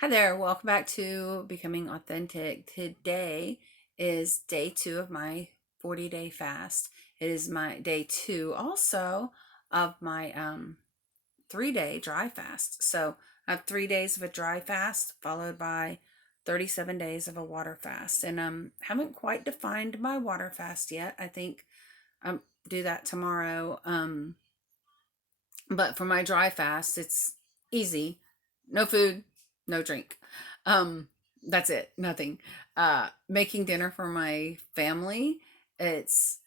Hi there, welcome back to Becoming Authentic. Today is day 2 of my 40-day fast. It is my day 2 also of my 3-day dry fast. So I have 3 days of a dry fast followed by 37 days of a water fast. And haven't quite defined my water fast yet. I think I'll do that tomorrow. But for my dry fast, it's easy. No food, no drink. Um, that's it. Nothing. Making dinner for my family. It's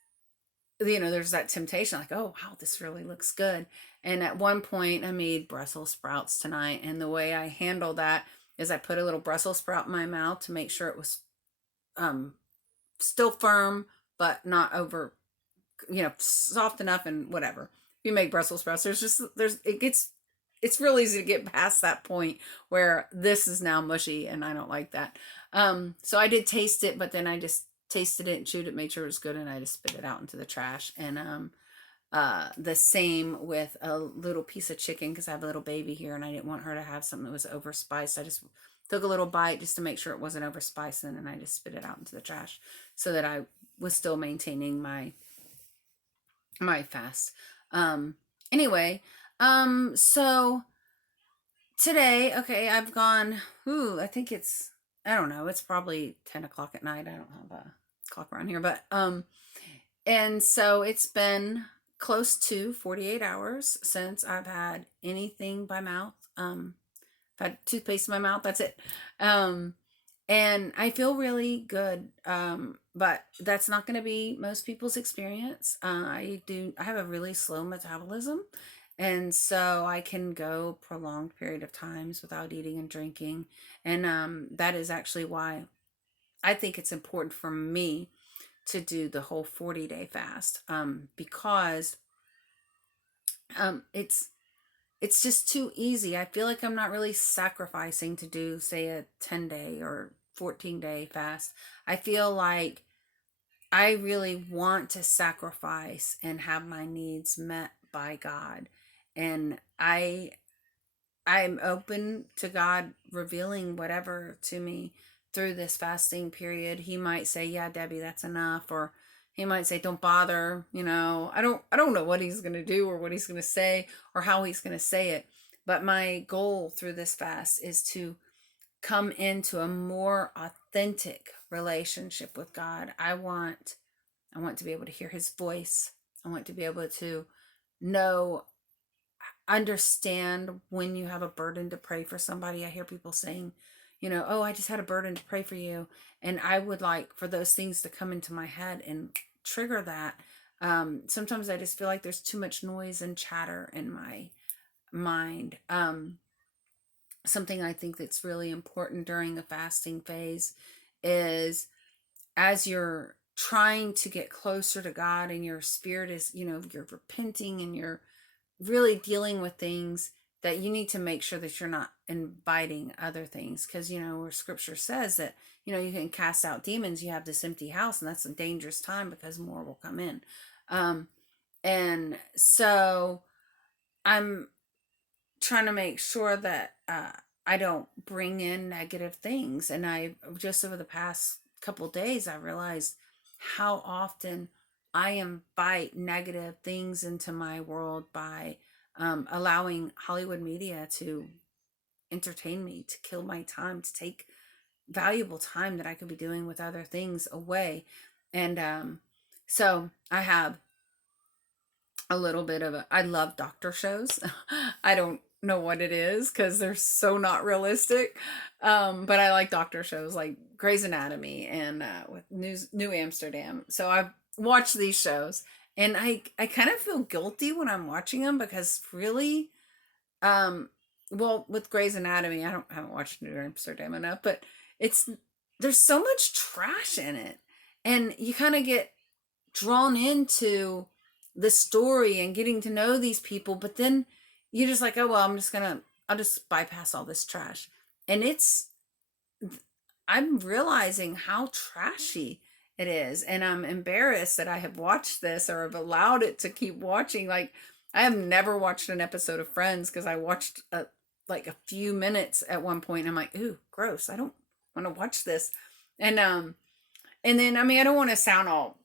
there's that temptation like, oh wow, this really looks good. And at one point I made Brussels sprouts tonight, and the way I handle that is I put a little Brussels sprout in my mouth to make sure it was um still firm but not over, soft enough and whatever. If you make Brussels sprouts, it's real easy to get past that point where this is now mushy and I don't like that. So I did taste it, but then I just tasted it and chewed it, made sure it was good, and I just spit it out into the trash. And the same with a little piece of chicken because I have a little baby here and I didn't want her to have something that was overspiced. I just took a little bite just to make sure it wasn't overspiced, and then I just spit it out into the trash so that I was still maintaining my fast. Um, anyway, so today, okay, I've gone, I think I don't know, it's probably 10 o'clock at night. I don't have a clock around here, but, and so it's been close to 48 hours since I've had anything by mouth. I've had toothpaste in my mouth. That's it. Um, and I feel really good. But that's not going to be most people's experience. I have a really slow metabolism. And so I can go prolonged period of times without eating and drinking. And that is actually why I think it's important for me to do the whole 40-day fast, because it's just too easy. I feel like I'm not really sacrificing to do, say, a 10-day or 14-day fast. I feel like I really want to sacrifice and have my needs met by God. And I'm open to God revealing whatever to me through this fasting period. He might say, "Yeah, Debbie, that's enough," or he might say, "Don't bother." I don't know what he's going to do or what he's going to say or how he's going to say it. But my goal through this fast is to come into a more authentic relationship with God. I want to be able to hear his voice. I want to be able to know, understand when you have a burden to pray for somebody. I hear people saying, "Oh, I just had a burden to pray for you." And I would like for those things to come into my head and trigger that. Sometimes I just feel like there's too much noise and chatter in my mind. Something I think that's really important during a fasting phase is, as you're trying to get closer to God and your spirit is, you're repenting and you're really dealing with things, that you need to make sure that you're not inviting other things, because where scripture says that you can cast out demons, you have this empty house, and that's a dangerous time because more will come in. And so I'm trying to make sure that I don't bring in negative things. And I just, over the past couple days, I realized how often I invite negative things into my world by allowing Hollywood media to entertain me, to kill my time, to take valuable time that I could be doing with other things away. And so I have a little bit of I love doctor shows. I don't know what it is because they're so not realistic. But I like doctor shows like Grey's Anatomy and with New Amsterdam. So I've watched these shows, and I kind of feel guilty when I'm watching them because really, um, well, with Grey's Anatomy, haven't watched New Amsterdam enough, but it's there's so much trash in it, and you kind of get drawn into the story and getting to know these people, but then you're just like, oh well, I'll just bypass all this trash. And I'm realizing how trashy it is, and I'm embarrassed that I have watched this or have allowed it to keep watching. Like, I have never watched an episode of Friends because I watched like a few minutes at one point. I'm like, ooh, gross. I don't want to watch this. And then, I mean, I don't want to sound all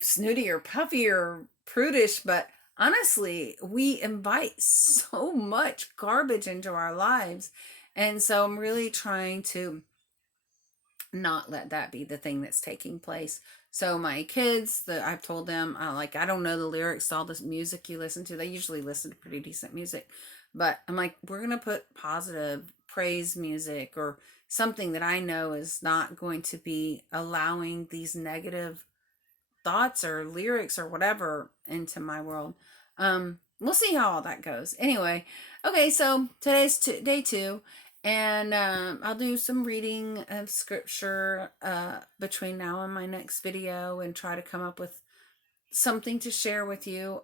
snooty or puffy or prudish, but honestly, we invite so much garbage into our lives. And so I'm really trying to not let that be the thing that's taking place. So my kids, I've told them, like, I don't know the lyrics to all this music you listen to. They usually listen to pretty decent music, but I'm like, we're gonna put positive praise music or something that I know is not going to be allowing these negative thoughts or lyrics or whatever into my world. We'll see how all that goes. Anyway, okay, so today's day two, and I'll do some reading of scripture between now and my next video, and try to come up with something to share with you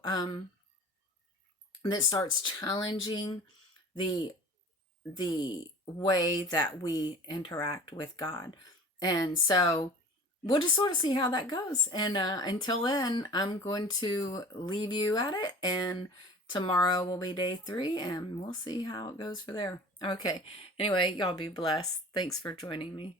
that starts challenging the way that we interact with God. And so we'll just sort of see how that goes. And until then, I'm going to leave you at it. And tomorrow will be day 3, and we'll see how it goes for there. Okay. Anyway, y'all be blessed. Thanks for joining me.